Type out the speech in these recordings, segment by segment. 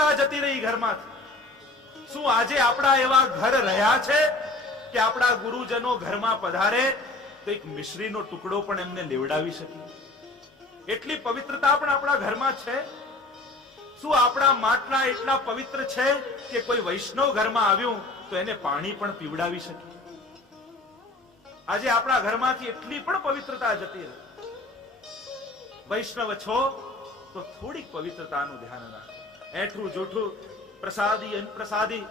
પવિત્રતા જતી રહી ઘરમાંથી. શું આજે આપણા એવા ઘર રહ્યા છે કે આપણા ગુરુજનો ઘરમાં પધારે તો એક મિશ્રીનો ટુકડો પણ એમને લેવડાવી શકીએ? એટલી પવિત્રતા પણ આપણા ઘરમાં છે? શું આપણા માટલા એટલા પવિત્ર છે કે કોઈ વૈષ્ણવ ઘરમાં આવ્યું તો એને પાણી પણ પીવડાવી શકીએ? આજે આપણા ઘરમાંથી એટલી પણ પવિત્રતા જતી રહી. વૈષ્ણવ છો તો થોડીક પવિત્રતાનું ધ્યાન રાખો. એઠું જૂઠું, પ્રસાદી અનપ્રસાદી,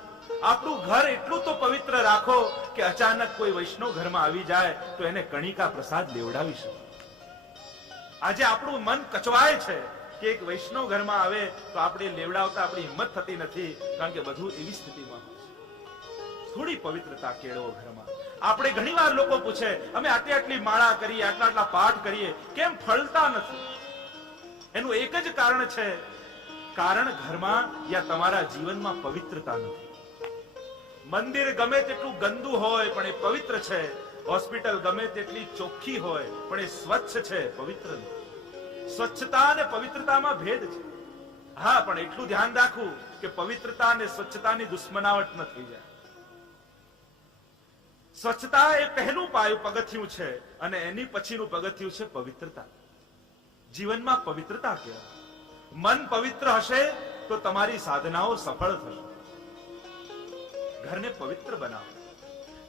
આપણું ઘર એટલું તો પવિત્ર રાખો કે અચાનક કોઈ વૈષ્ણવ ઘરમાં આવી જાય તો એને કણિકા પ્રસાદ લેવડાવી શકે. આજે આપણું મન કચવાય છે કે એક વૈષ્ણવ ઘરમાં આવે તો આપણે લેવડાવતા આપણી હિંમત થતી નથી, કારણ કે બધું એવી સ્થિતિમાં હોય છે. થોડી પવિત્રતા કેળવો ઘરમાં. આપણે ઘણીવાર લોકો પૂછે, અમે આટલી માળા કરીએ, આટલા પાઠ કરીએ, કેમ ફળતા નથી? એનું એક જ કારણ છે, કારણ ઘરમાં યા તમારા જીવનમાં પવિત્રતા નથી. મંદિર ગમે તેટલું ગંદુ હોય પણ એ પવિત્ર છે. હોસ્પિટલ ગમે તેટલી ચોખ્ખી હોય પણ એ સ્વચ્છ છે, પવિત્ર નથી. સ્વચ્છતા અને પવિત્રતામાં ભેદ છે. હા, પણ એટલું ધ્યાન રાખવું કે પવિત્રતા અને સ્વચ્છતાની દુશ્મનાવટ ન થઈ જાય. સ્વચ્છતા એ પહેલું પગથિયું છે અને એની પછીનું પગથિયું છે પવિત્રતા. જીવનમાં પવિત્રતા કહેવાય. મન પવિત્ર હશે તો તમારી સાધનાઓ સફળ થશે. ઘરને પવિત્ર બનાવો.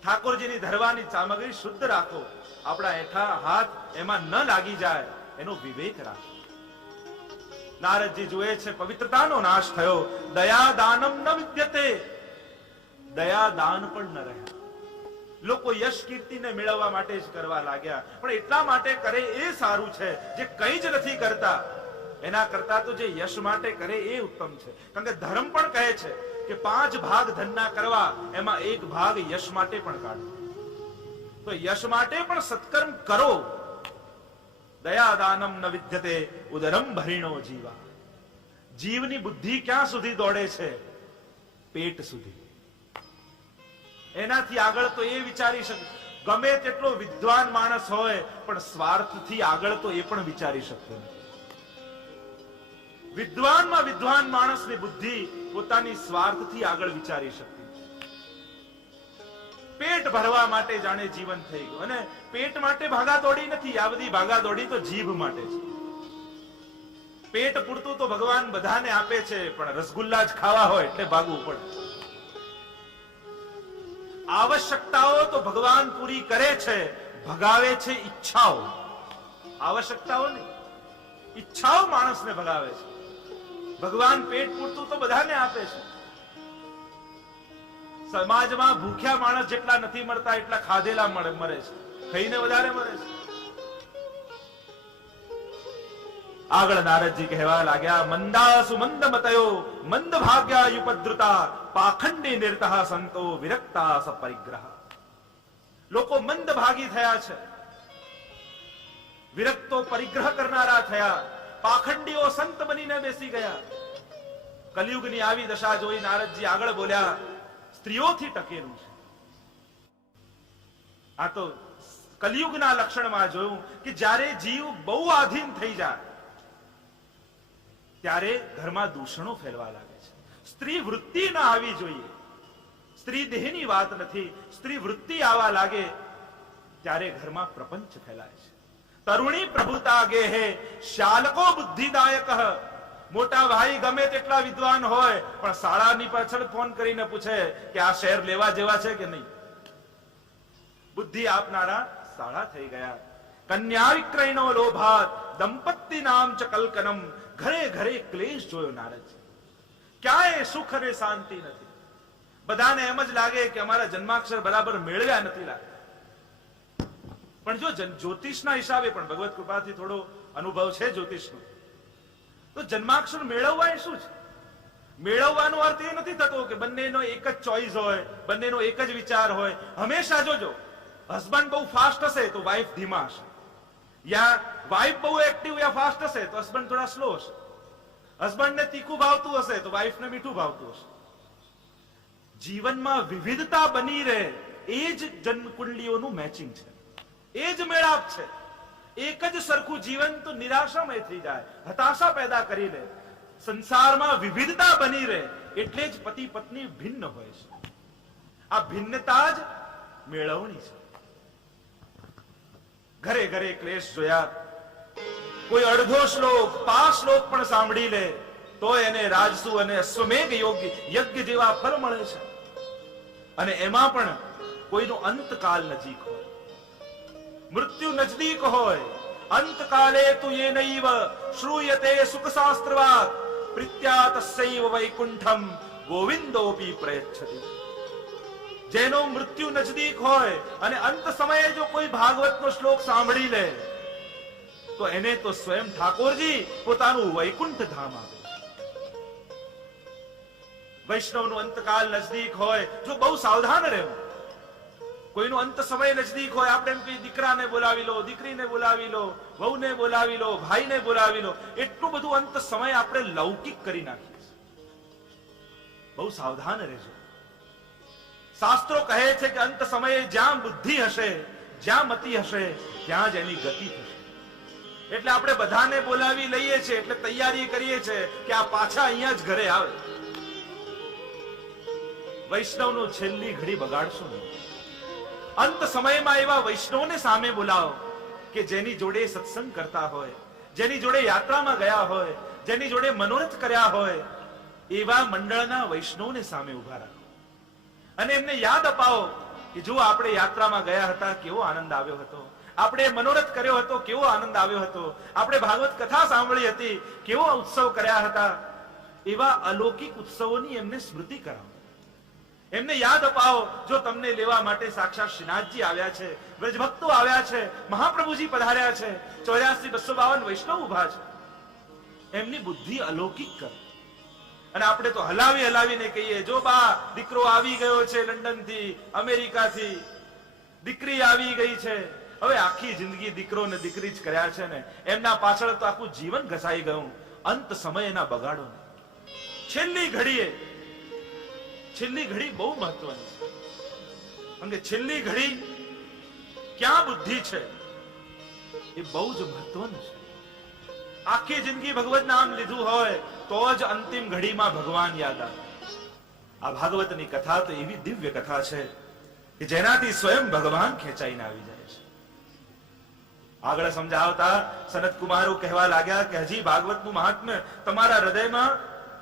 ઠાકોરજીની ધરવાની સામગ્રી શુદ્ધ રાખો. આપણા એઠા હાથ એમાં ન લાગી જાય એનો વિવેક રાખો. નારદજી જુએ છે પવિત્રતાનો નાશ થયો. દયા દાનમ ન વિદ્યતે, દયા દાન પણ ન રહ્યા. લોકો યશ કીર્તિને મેળવવા માટે જ કરવા લાગ્યા, પણ એટલા માટે કરે એ સારું છે જે કંઈ જ નથી કરતા. એના કરતા તો જે યશ માટે કરે એ ઉત્તમ છે. કારણ કે ધર્મ પણ કહે છે કે 5 ભાગ ધનના કરવા, એમાં 1 ભાગ યશ માટે પણ કાઢો. તો યશ માટે પણ સત્કર્મ કરો. દયા દાનમ ન વિદ્યતે ઉદરમ ભરીણો જીવા. જીવની બુદ્ધિ ક્યાં સુધી દોડે છે? પેટ સુધી. એનાથી આગળ તો એ વિચારી શકે. ગમે તેટલો વિદ્વાન માણસ હોય પણ સ્વાર્થથી આગળ તો એ પણ વિચારી શકતો નથી. વિદ્વાનમાં વિદ્વાન માણસની બુદ્ધિ પોતાની સ્વાર્થથી આગળ વિચારી શકતી. પેટ ભરવા માટે જાણે જીવન થઈ ગયું. અને પેટ માટે ભાગાદોડી નથી. આ બધી ભાગાદોડી તો જીભ માટે છે. પેટ પૂરતું તો ભગવાન બધાને આપે છે, પણ રસગુલ્લા જ ખાવા હોય એટલે ભાગવું પડે. આવશ્યકતાઓ તો ભગવાન પૂરી કરે છે, ભગાવે છે ઈચ્છાઓ. આવશ્યકતાઓ નહીં, ઈચ્છાઓ માણસને ભગાવે છે. ભગવાન પેટ પૂરતું તો બધાને આપે છે. સમાજમાં ભૂખ્યા માણસ જેટલા નથી મળતા એટલા ખાધેલા મરે છે. ખાઈને વધારે મરે છે. આગળ નારદજી કહેવા લાગ્યા, મંદાસુ મંદ મતયો મંદ ભાગ્યા યુપદ્રુતા પાખંડી નિર્તઃ સંતો વિરક્તા સપરિગ્રહ. લોકો મંદ ભાગી થયા છે, વિરક્તો પરિગ્રહ કરનારા થયા, પાખંડીઓ સંત બનીને બેસી ગયા. કલિયુગની આવી દશા જોઈ નારદજી આગળ બોલ્યા, સ્ત્રીઓથી ટકેલું છે. આ તો કલિયુગના લક્ષણમાં જોયું કે જ્યારે જીવ બહુ આધીન થઈ જાય ત્યારે ઘરમાં દૂષણો ફેલવા લાગે છે. સ્ત્રી વૃત્તિ ના આવી જોઈએ. સ્ત્રી દેહની વાત નથી, સ્ત્રી વૃત્તિ આવવા લાગે ત્યારે ઘરમાં પ્રપંચ ફેલાય છે. તરુણી પ્રભુતા ગેહે શાલકો બુદ્ધિદાયક. મોટા ભાઈ ગમે તેટલા વિદ્વાન હોય પણ શાળાની પાછળ ફોન કરીને પૂછે કે આ શહેર લેવા જેવા છે કે નહીં. બુદ્ધિ આપનારા શાળા થઈ ગયા. કન્યા વિક્રયનો લોભાત દંપત્તિ નામ ચ કલ્કનમ. ઘરે ઘરે ક્લેશ જોયો નારદજી. ક્યાંય સુખ અને શાંતિ નથી. બધાને એમ જ લાગે કે અમારા જન્માક્ષર બરાબર મેળવ્યા નથી લાગતા. પણ જો જ્યોતિષના હિસાબે પણ ભગવત કૃપાથી થોડો અનુભવ છે જ્યોતિષનો, તો જન્માક્ષર મેળવવા એ શું છે? મેળવવાનો અર્થ એ નથી થતો કે બંનેનો એક જ ચોઈસ હોય, બંનેનો એક જ વિચાર હોય. હંમેશા જોજો, હસબન્ડ બહુ ફાસ્ટ હશે તો વાઇફ ધીમા હશે, યા વાઇફ બહુ એક્ટિવ યા ફાસ્ટ હશે તો હસબન્ડ થોડા સ્લો હશે. હસબન્ડને તીખું ભાવતું હશે તો વાઇફને મીઠું ભાવતું હશે. જીવનમાં વિવિધતા બની રહે એ જ જન્મ કુંડલીઓનું મેચિંગ છે, એ જ મેળાપ છે. એક જ સરખું જીવન તો નિરાશામય થઈ જાય, હતાશા પેદા કરી લે. સંસારમાં વિવિધતા બની રહે એટલે જ પતિ પત્ની ભિન્ન હોય છે. આ ભિન્નતા જ મેળવણી છે. ઘરે ઘરે ક્લેશ જોયા. કોઈ અડધો શ્લોક 5 શ્લોક પણ સાંભળી લે તો એને રાજસુ અને અશ્વમેઘ યજ્ઞ જેવા ફળ મળે છે. અને એમાં પણ કોઈનો અંતકાલ નજીક હોય, મૃત્યુ નજદીક હોય, અંતકાલે તુ યેનૈવ શ્રૂયતે સુખ શાસ્ત્રવાદ પ્રીત્યા તસ્યૈવ વૈકુંઠમ ગોવિંદોપી પ્રયચ્છતિ. જેનો મૃત્યુ નજદીક હોય અને અંત સમયે જો કોઈ ભાગવતનો શ્લોક સાંભળી લે તો એને તો સ્વયં ઠાકોરજી પોતાનું વૈકુંઠ ધામ આપે. વૈષ્ણવનો અંતકાલ નજદીક હોય જો બહુ સાવધાન રહેવું. કોઈનો અંત સમય નજદીક હોય, આપણે એમ કહીએ દીકરાને બોલાવી લો, દીકરીને બોલાવી લો, વહુને બોલાવી લો, ભાઈને બોલાવી લો. એટલું બધું અંત સમય આપણે લૌકિક કરી નાખીએ. બહુ સાવધાન રહેજો. શાસ્ત્રો કહે છે કે અંત સમયે જ્યાં બુદ્ધિ હશે, જ્યાં મતિ હશે, ત્યાં જ એની ગતિ થશે. એટલે આપણે બધાને બોલાવી લઈએ છીએ, એટલે તૈયારી કરીએ છીએ કે આ પાછા અહીંયા જ ઘરે આવે. વૈષ્ણવનું છેલ્લી ઘડી બગાડશો નહીં. અંત સમયમાં એવા વૈષ્ણવને સામે બોલાવો કે જેની જોડે સત્સંગ કરતા હોય, જેની જોડે યાત્રામાં ગયા હોય, જેની જોડે મનોરથ કર્યા હોય, એવા મંડળના વૈષ્ણવને સામે ઉભા રાખો અને એમને યાદ અપાવો કે જો આપણે યાત્રામાં ગયા હતા કેવો આનંદ આવ્યો હતો, આપણે મનોરથ કર્યો હતો કેવો આનંદ આવ્યો હતો, આપણે ભાગવત કથા સાંભળી હતી કેવો ઉત્સવ કર્યા હતા. એવા અલૌકિક ઉત્સવોની એમને સ્મૃતિ કરાવો, એમને યાદ અપાવો. જો તમને લેવા માટે સાક્ષાત શ્રીનાથજી આવ્યા છે, વ્રજભક્તો આવ્યા છે, મહાપ્રભુજી પધાર્યા છે, 84,252 વૈષ્ણવ ઉભા છે, એમની બુદ્ધિ અલૌકિક કરો. અને આપણે તો હલાવી હલાવીને કહીએ જો બા દીકરો આવી ગયો છે લંડન થી, અમેરિકાથી, દીકરી આવી ગઈ છે. હવે આખી જિંદગી દીકરો ને દીકરી જ કર્યા છે ને, એમના પાછળ તો આખું જીવન ઘસાઈ ગયું. અંત સમય એના બગાડો ને. છેલ્લી ઘડી બહુ મહત્વની છે. કારણ કે છેલ્લી ઘડી ક્યાં બુદ્ધિ છે એ બહુ જ મહત્વનું છે. આખી જિંદગી ભગવત નામ લીધું હોય તો જ અંતિમ ઘડીમાં ભગવાન યાદ આવે. આ ભાગવતની કથા તો એવી દિવ્ય કથા છે કે જેનાથી સ્વયં ભગવાન ખેંચાઈને આવી જાય છે. આગળ સમજાવતા સનત કુમારો કહેવા લાગ્યા કે હજી ભાગવતનું મહાત્મ્ય તમારા હૃદયમાં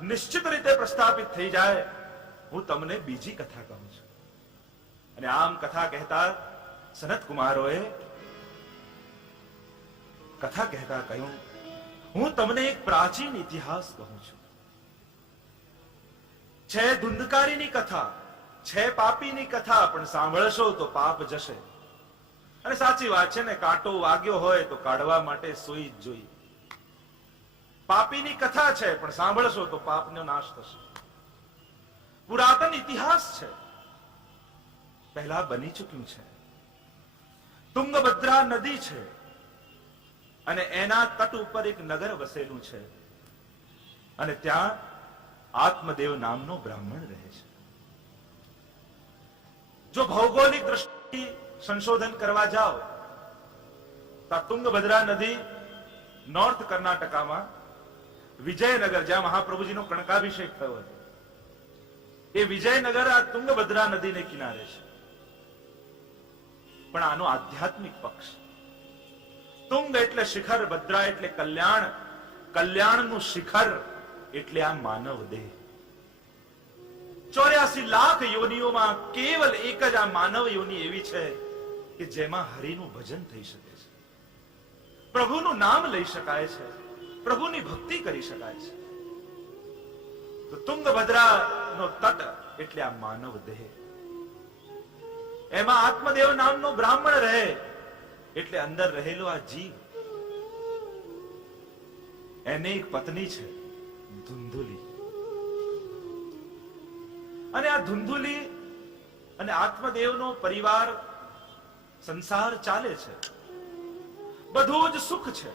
નિશ્ચિત રીતે પ્રસ્થાપિત થઈ જાય, હું તમને બીજી કથા કહું છું. અને આમ કથા કહેતા સનત કુમારોએ કથા કહેતા કહ્યું, હું તમને એક પ્રાચીન ઇતિહાસ કહું છું. છે ધુંધકારીની કથા, છે પાપીની કથા, પણ સાંભળશો તો પાપ જશે. અને સાચી વાત છે ને, કાંટો વાગ્યો હોય તો કાઢવા માટે સુઈ જ જોઈએ. પાપીની કથા છે પણ સાંભળશો તો પાપનો નાશ થશે. પુરાતન ઇતિહાસ છે, પહેલા બની ચૂક્યું છે. તુંગભદ્રા નદી છે અને એના તટ ઉપર એક નગર વસેલું છે અને ત્યાં આત્મદેવ નામનો બ્રાહ્મણ રહે છે. જો ભૌગોલિક દ્રષ્ટિ સંશોધન કરવા જાઓ તો તુંગભદ્રા નદી નોર્થ કર્ણાટકામાં વિજયનગર, જ્યાં મહાપ્રભુજીનો કણકાભિષેક થયો હતો, એ વિજયનગર આ તુંગભદ્રા નદીને કિનારે છે. પણ આનો આધ્યાત્મિક પક્ષ, તુંગ એટલે શિખર, ભદ્રા એટલે કલ્યાણ, કલ્યાણનું શિખર એટલે આ માનવ દેહ. 84 લાખ યોનિઓમાં કેવલ એક જ આ માનવ યોની એવી છે કે જેમાં હરિનું ભજન થઈ શકે છે, પ્રભુનું નામ લઈ શકાય છે, પ્રભુની ભક્તિ કરી શકાય છે. તો તુંગભદ્રાનો તટ એટલે આ માનવ દેહ. એમાં આત્મદેવ નામનો બ્રાહ્મણ રહે એટલે અંદર રહેલો આ જીવ, એને એક પત્ની છે ધુંધુલી. અને આ ધુંધુલી અને આત્મદેવનો પરિવાર સંસાર ચાલે છે, બધું જ સુખ છે.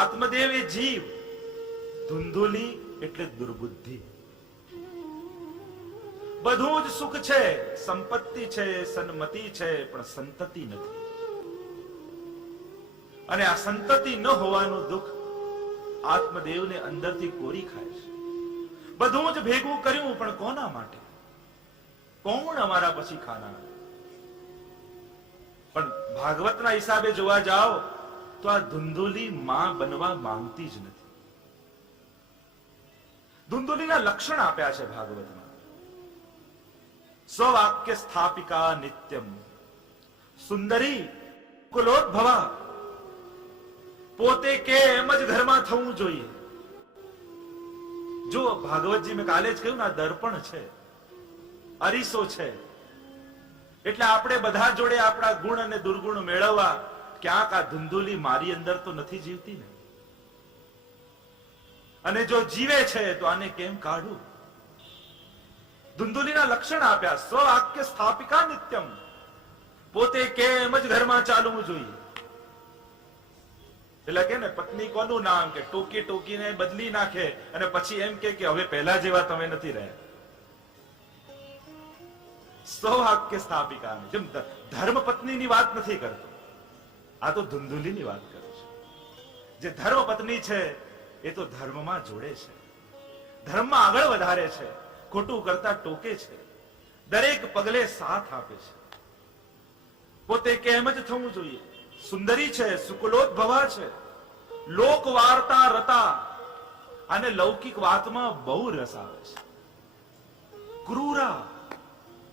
આત્મદેવ એ જીવ, ધુંધુલી એટલે દુર્બુદ્ધિ. બધું જ સુખ છે, સંપત્તિ છે, સન્મતિ છે, પણ સંતતિ નથી. અને આ સંતતિ ન હોવાનું દુઃખ આત્મદેવને અંદરથી કોરી ખાય છે. બધું જ ભેગું કર્યું પણ કોના માટે? કોણ અમારા પછી ખાના? પણ ભાગવતના હિસાબે જોવા જાઓ તો આ ધુંધુલી માં બનવા માંગતી જ નથી. ધુંધુલીના લક્ષણ આપ્યા છે ભાગવતમાં. સ્વવાક્ય સ્થાપિકા નિત્યમ સુંદરી કુલોદ્ભવા. પોતે કે એમ જ ઘરમાં થવું જોઈએ. જો ભાગવતજી મેં કાલે જ કહ્યું ને, આ દર્પણ છે, અરીસો છે. એટલે આપણે બધા જોડે આપણા ગુણ અને દુર્ગુણ મેળવવા. ક્યાંક આ ધુંધુલી મારી અંદર તો નથી જીવતી ને, અને જો જીવે છે તો આને કેમ કાઢું? ધુંધુલીના લક્ષણ આપ્યા. સ્વવાક્ય સ્થાપિકા નિત્યમ. પોતે કેમ જ ઘરમાં ચાલવું જોઈએ. એટલે કે ને, પત્ની કોનું નામ કે ટોકી ટોકીને બદલી નાખે અને પછી એમ કે હવે પહેલા જેવા તમે નથી રહ્યા. સ્વવાક્ય સ્થાપિકા. જેમ ધર્મ પત્નીની વાત નથી કરતો, આ તો ધુંધુલીની વાત કરે છે. જે ધર્મ પત્ની છે એ તો ધર્મમાં જોડે છે, ધર્મમાં આગળ વધારે છે, ખોટું કરતા ટોકે છે, દરેક પગલે સાથ આપે છે. પોતે કેમ જ થવું જોઈએ. સુંદરી છે, સુકુલોદ્ભવા છે, લોક વાર્તા રતા. અને લૌકિક વાતમાં બહુ રસ આવે છે. ક્રૂરા.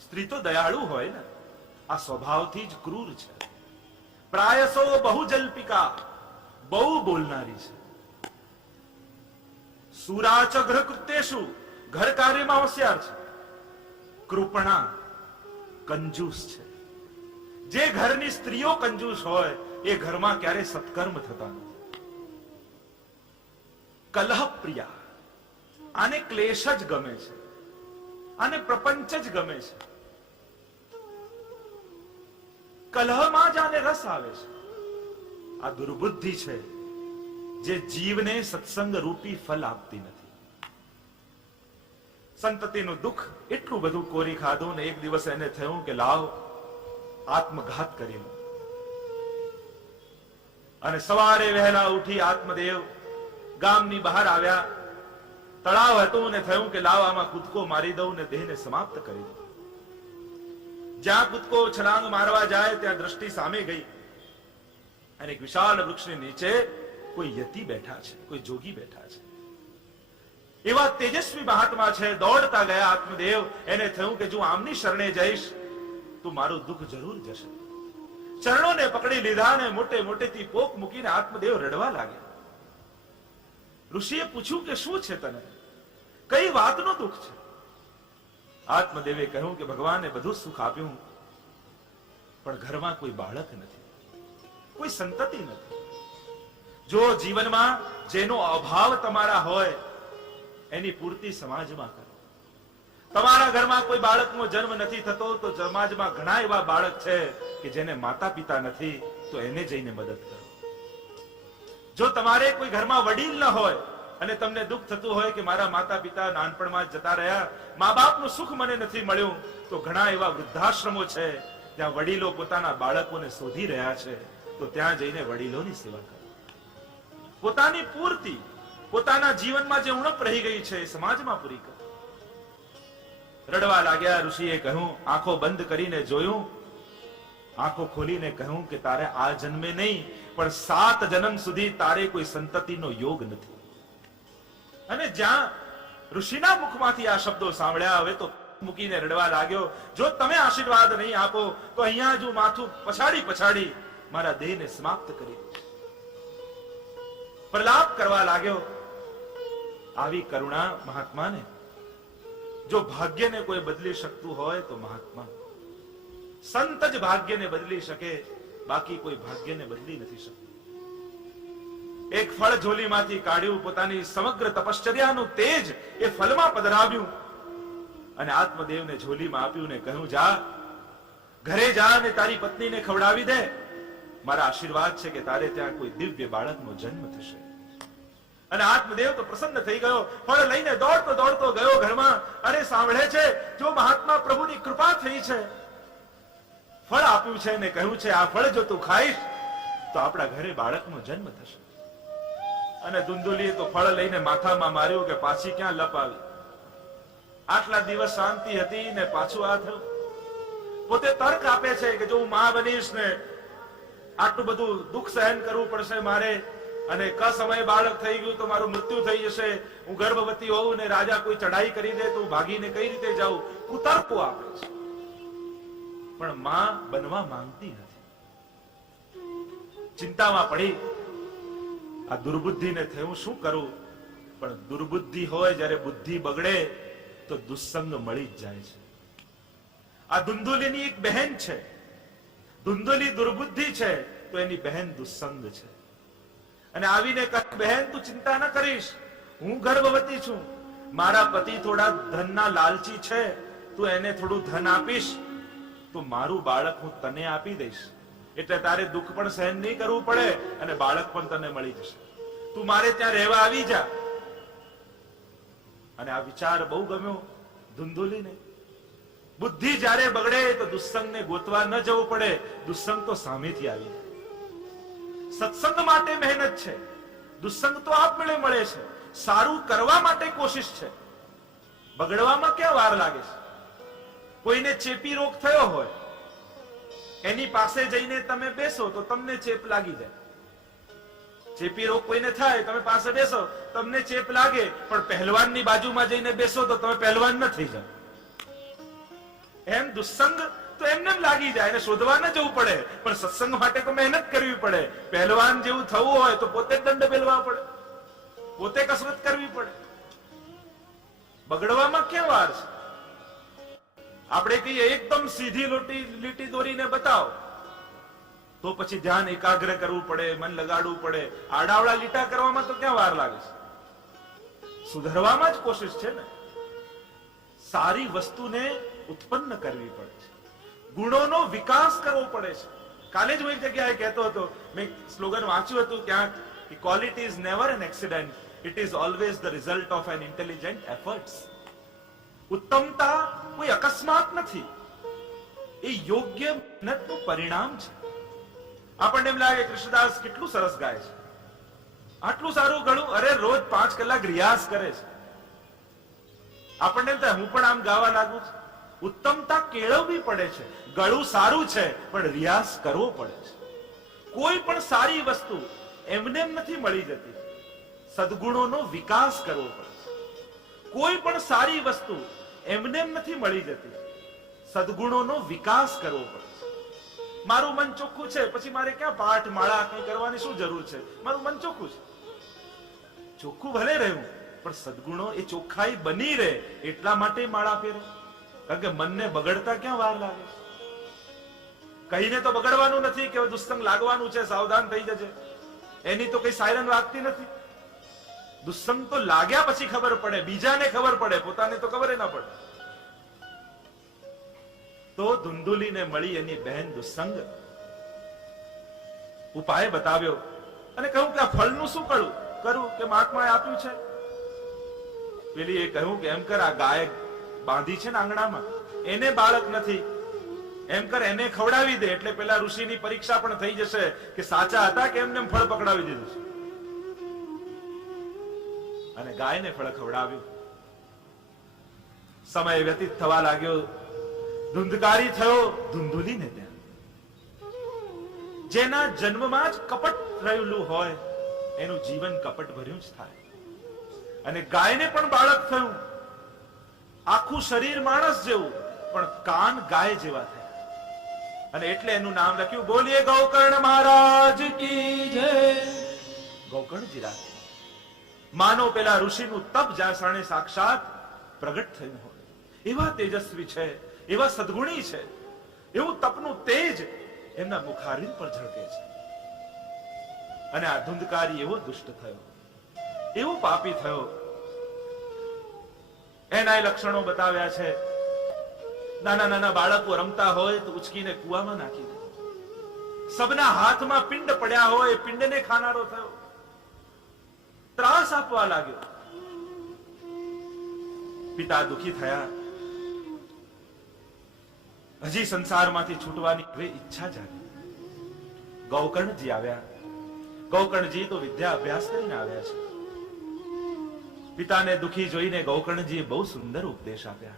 સ્ત્રી તો દયાળુ હોય ને, આ સ્વભાવથી જ ક્રૂર છે. પ્રાયસો બહુ જલ્પિકા. બહુ બોલનારી છે. સુરાચ ગ્રહ કૃત્યેષુ. ઘર કાર્યમાં હોશિયાર છે. કૃપણા. કંજૂસ છે. જે ઘરની સ્ત્રીઓ કંજૂસ હોય એ ઘરમાં ક્યારે સત્કર્મ થતા નથી. કલહ પ્રિયા. આને ક્લેશ જ ગમે છે, આને પ્રપંચ જ ગમે છે. કલહમાં જ આને રસ આવે છે. આ દુર્બુદ્ધિ છે જે જીવને સત્સંગ રૂપી ફલ આપતી નથી. સંતતિનું દુઃખ એટલું બધું કોરી ખાધું ને એક દિવસ એને થયું કે લાવ આત્મઘાત કરી લો. અને સવારે વહેલા ઉઠી આત્મદેવ ગામની બહાર આવ્યા. તળાવ હતું ને થયું કે લાવ આમાં કૂદકો મારી દઉં ને દેહને સમાપ્ત કરી દઉં. જ્યાં કૂદકો છલાંગ મારવા જાય ત્યાં દ્રષ્ટિ સામે ગઈ અને એક વિશાળ વૃક્ષની નીચે કોઈ યતિ બેઠા છે, કોઈ જોગી બેઠા છે. એવા તેજસ્વી મહાત્મા છે. દોડતા ગયા આત્મદેવ. એને થયું કે જો આમની શરણે જઈશ તો મારું દુઃખ જરૂર જશે. ચરણોને પકડી લીધા અને મોટે મોટેથી પોક મૂકીને આત્મદેવ રડવા લાગ્યા. ઋષિએ પૂછ્યું કે શું છે તને, કઈ વાતનું દુઃખ છે? આત્મદેવે કહ્યું કે ભગવાને બધું સુખ આપ્યું પણ ઘરમાં કોઈ બાળક નથી, કોઈ સંતતિ નથી. જો જીવનમાં જેનો અભાવ તમારા હોય એની પૂર્તિ સમાજમાં કરો. તમારા ઘરમાં કોઈ બાળકનો જન્મ નથી થતો તો સમાજમાં ઘણા એવા બાળક છે કે જેને માતા પિતા નથી, તો એને જઈને મદદ કરો. જો તમારે કોઈ ઘરમાં વડીલ ન હોય અને તમને દુઃખ થતું હોય કે મારા માતા પિતા નાનપણમાં જ જતા રહ્યા, મા બાપનું સુખ મને નથી મળ્યું, તો ઘણા એવા વૃદ્ધાશ્રમો છે ત્યાં વડીલો પોતાના બાળકોને શોધી રહ્યા છે, તો ત્યાં જઈને વડીલોની સેવા કરો. પોતાની પૂર્તિ, પોતાના જીવનમાં જે ઉણપ રહી ગઈ છે એ સમાજમાં પૂરી કરો. રડવા લાગ્યા. ઋષિએ કહ્યું, આંખો બંધ કરીને જોયું, આંખો ખોલીને કહ્યું કે તારે આ જન્મે નહીં પણ 7 જન્મ સુધી તારે કોઈ સંતતિનો યોગ નથી. અને જ્યાં ઋષિના મુખમાંથી આ શબ્દો સાંભળ્યા, હવે તો મૂકીને રડવા લાગ્યો. જો તમે આશીર્વાદ નહીં આપો તો અહીંયા જ માથું પછાડી પછાડી મારા દેહને સમાપ્ત કરી દઈશ. પ્રલાપ કરવા લાગ્યો. આવી કરુણા મહાત્માને. જો ભાગ્યને કોઈ બદલી શકતું હોય તો મહાત્મા. સંત જ ભાગ્યને બદલી શકે, બાકી કોઈ ભાગ્યને બદલી નથી શકતું. એક ફળ ઝોલીમાંથી કાઢ્યું, પોતાની સમગ્ર તપશ્ચર્યાનું તેજ એ ફળમાં પધરાવ્યું અને આત્મદેવને ઝોલીમાં આપ્યું ને કહ્યું, જા ઘરે જા અને તારી પત્નીને ખવડાવી દે. મારા આશીર્વાદ છે કે તારે ત્યાં કોઈ દિવ્ય બાળકનો જન્મ થશે. અને આત્મદેવ તો પ્રસન્ન થઈ ગયો. ફળ લઈને દોડતો દોડતો ગયો ઘરમાં. અરે સાંભળે છે, જો મહાત્મા પ્રભુની કૃપા થઈ છે, ફળ આપ્યું છે ને કહ્યું છે આ ફળ જો તું ખાઈશ તો આપણા ઘરે બાળકનો જન્મ થશે. અને ધુંધુલીએ તો ફળ લઈને માથામાં માર્યું કે પાછી ક્યાં લપ આવી. આટલા દિવસ શાંતિ હતી ને પાછું આ થયું. પોતે તર્ક આપે છે કે જો હું માં બનીશ ને આટલું બધું દુઃખ સહન કરવું પડશે મારે, અને કસમયે બાળક થઈ ગયું તો મારું મૃત્યુ થઈ જશે, હું ગર્ભવતી હોઉં ને રાજા કોઈ ચડાઈ કરી દે તો હું ભાગીને કઈ રીતે જાઉં, કુતર્કો આપે છે. પણ માં બનવા માંગતી નથી. ચિંતામાં પડી આ દુર્બુદ્ધિને થયું શું કરું. પણ દુર્બુદ્ધિ હોય જ્યારે બુદ્ધિ બગડે તો દુસ્સંગ મળી જ જાય છે. આ ધુંધુલીની એક બહેન છે. ધુંધુલી દુર્બુદ્ધિ છે તો એની બહેન દુસ્સંગ છે. અને આવીને કહે, બહેન તું ચિંતા ન કરીશ, હું ગર્ભવતી છું, મારા પતિ થોડા ધનના લાલચી છે, તું એને થોડું ધન આપીશ તો મારું બાળક હું તને આપી દઈશ, એટલે તારે દુઃખ પણ સહન નહીં કરવું પડે અને બાળક પણ તને મળી જશે. તું મારે ત્યાં રહેવા આવી જા. અને આ વિચાર બહુ ગમ્યો ધુંધુલીને. બુદ્ધિ જ્યારે બગડે તો દુસ્સંગને ગોતવા ન જવું પડે, દુસ્સંગ તો સામેથી આવી જાય. સત્સંગ માટે મહેનત છે, દુસ્સંગ તો આપમેળે મળે છે. સારું કરવા માટે કોશિશ છે, બગડવામાં ક્યાં વાર લાગે છે. કોઈને ચેપી રોગ થયો હોય, એની પાસે જઈને તમે બેસો તો તમને ચેપ લાગી જાય. ચેપી રોગ કોઈને થાય, તમે પાસે બેસો, તમને ચેપ લાગે, પણ પહેલવાનની બાજુમાં જઈને બેસો તો તમે પહેલવાન ન થઈ જાઓ. એમ દુસ્સંગ તો એમને લાગી જાય, એને શોધવા ન જવું પડે. પણ સત્સંગ માટે તો મહેનત કરવી પડે. પહેલવાન જેવું થવું હોય તો પોતે દંડ બેલવા પડે, પોતે કસરત કરવી પડે. બગડવામાં ક્યાં વાર છે. આપણે કહીએ એકદમ સીધી લીટી દોરીને બતાવો તો પછી ધ્યાન એકાગ્ર કરવું પડે, મન લગાડવું પડે. આડાવડા લીટા કરવામાં તો ક્યાં વાર લાગે છે. સુધારવામાં જ કોશિશ છે ને. સારી વસ્તુને ઉત્પન્ન કરવી પડે છે, ગુણોનો વિકાસ કરવો પડે છે. કાલે જ હું એક જગ્યાએ કહેતો હતો, મેં સ્લોગન વાંચ્યું હતું ક્યાંક, quality is never an accident, it is always the result of an intelligent efforts. ઉત્તમતા કોઈ અકસ્માત નથી, એ યોગ્ય મહેનતનું પરિણામ છે. આપણને એમ લાગે કૃષ્ણદાસ કેટલું સરસ ગાય છે, આટલું સારું ગળું, અરે રોજ 5 કલાક રિયાઝ કરે છે. આપણને એમ થાય હું પણ આમ ગાવા લાગુ છું. ઉત્તમતા કેળવવી પડે છે. ગળું સારું છે પણ રિયાઝ કરવો પડે છે. કોઈ પણ સારી વસ્તુ એમને એમ નથી મળી જતી, સદગુણોનો વિકાસ કરવો પડે છે. કોઈ પણ સારી વસ્તુ એમને એમ નથી મળી જતી, સદગુણોનો વિકાસ કરવો પડે છે. મારું મન ચોખ્ખું છે, પછી મારે ક્યાં પાઠ માળા કઈ કરવાની શું જરૂર છે. મારું મન ચોખ્ખું છે, ચોખ્ખું ભલે રહ્યું પણ સદગુણો એ ચોખ્ખાઈ બની રહે એટલા માટે માળા ફેરે. કારણ કે મનને બગડતા ક્યાં વાર લાગે. કહીને તો બગડવાનું નથી કે દુસ્સંગ લાગવાનું છે, સાવધાન થઈ જજે, એની તો કઈ સાયરન વાગતી નથી. દુસ્સંગ તો લાગ્યા પછી ખબર પડે, બીજાને ખબર પડે, પોતાને તો ખબર ના પડે. તો ધુંધુલીને મળી એની બહેન દુસ્સંગ, ઉપાય બતાવ્યો અને કહ્યું કે આ ફળનું શું કરું કે મહાત્માએ આપ્યું છે. પેલી એ કહ્યું કે એમ કર, આ ગાય બાંધી છે ને આંગણામાં, એને બાળક નથી, એમ કર એને ખવડાવી દે, એટલે પેલા ઋષિની પરીક્ષા પણ થઈ જશે કે સાચા હતા કે એમને ફળ પકડાવી દીધું છે. અને ગાયને ફળ ખવડાવ્યું. સમય વ્યતીત થવા લાગ્યો, ધુંધકારી થયો ધુંધુલીને ત્યાં. જેના જન્મમાં જ કપટ રહેલું હોય એનું જીવન કપટ ભર્યું જ થાય. અને ગાયને પણ બાળક થયું, આખું શરીર માણસ જેવું પણ કાન ગાય જેવા થયા. અને એટલે એનું નામ લખ્યું, બોલીએ ગૌકર્ણ મહારાજ કી જય. ગૌકર્ણજી રાજ માનો પેલા ઋષિનું તપ જાણે સાક્ષાત પ્રગટ થયું હોય, એવા તેજસ્વી છે, એવા સદગુણી છે, એવું તપનું તેજ એમના મુખારવિંદ પર ઝળકે છે. અને આ ધુંધકારી એવો દુષ્ટ થયો, એવો પાપી થયો. એના લક્ષણો બતાવ્યા છે. નાના નાના બાળકો રમતા હોય તો ઉચકીને કુવામાં નાખી દે. સબના હાથમાં પિંડ પડ્યા હોય એ પિંડને ખાનારો થયો. ત્રાસ આપવા લાગ્યો. પિતા દુખી થયા. હજી સંસારમાંથી છૂટવાની હવે ઈચ્છા જાગી. ગૌકર્ણજી આવ્યા. ગોકર્ણજી તો વિદ્યા અભ્યાસ કરીને આવ્યા છે. પિતાને દુખી જોઈને ગોકર્ણજીએ બહુ સુંદર ઉપદેશ આપ્યા.